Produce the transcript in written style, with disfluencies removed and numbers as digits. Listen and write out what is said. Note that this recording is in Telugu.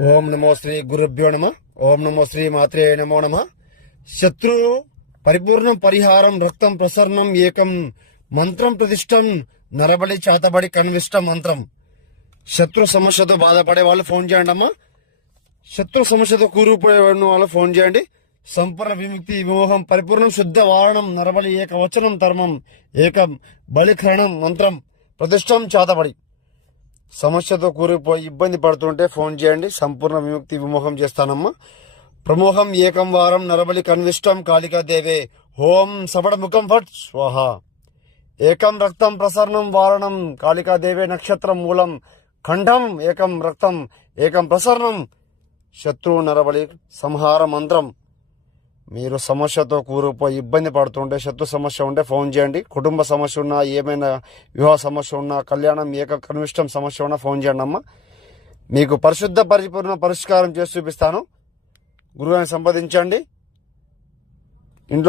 ఓం నమో శ్రీ గురుభ్యో నమ. ఓం నమో శ్రీ మాత్రే నమో నమ. శత్రు పరిపూర్ణం పరిహారం రక్తం ప్రసరణం ఏకం మంత్రం ప్రతిష్టం నరబలి చాతబడి కన్విష్టం మంత్రం. శత్రు సమస్యతో బాధపడే వాళ్ళు ఫోన్ చేయండి అమ్మా. శత్రు సమస్యతో కూరుకుపోయే వాళ్ళు ఫోన్ చేయండి. సంపూర్ణ విముక్తి విమోహం పరిపూర్ణం శుద్ధ వారణం నరబలి ఏక వచనం ధర్మం ఏకం బలిఖరణం మంత్రం ప్రతిష్టం చాతబడి. సమస్యతో కూరుకుపోయి ఇబ్బంది పడుతుంటే ఫోన్ చేయండి. సంపూర్ణ విముక్తి విమోహం చేస్తానమ్మా. ప్రమోహం ఏకం వారం నరబలి కన్విష్టం కాళికాదేవే. ఓం సబడ ముఖం ఫట్ స్వాహ. ఏకం రక్తం ప్రసరణం వారణం కాళికాదేవే నక్షత్రం మూలం ఖండం ఏకం రక్తం ఏకం ప్రసరణం శత్రు నరబలి సంహార మంత్రం. మీరు సమస్యతో కూరుకుపోయి ఇబ్బంది పడుతుంటే శత్రు సమస్య ఉంటే ఫోన్ చేయండి. కుటుంబ సమస్య ఉన్నా, ఏమైనా వివాహ సమస్య ఉన్నా, కళ్యాణం ఏక కనిష్టం సమస్య ఉన్నా ఫోన్ చేయండి అమ్మా. మీకు పరిశుద్ధ పరిపూర్ణ పరిష్కారం చేసి చూపిస్తాను. గురువుని సంప్రదించండి.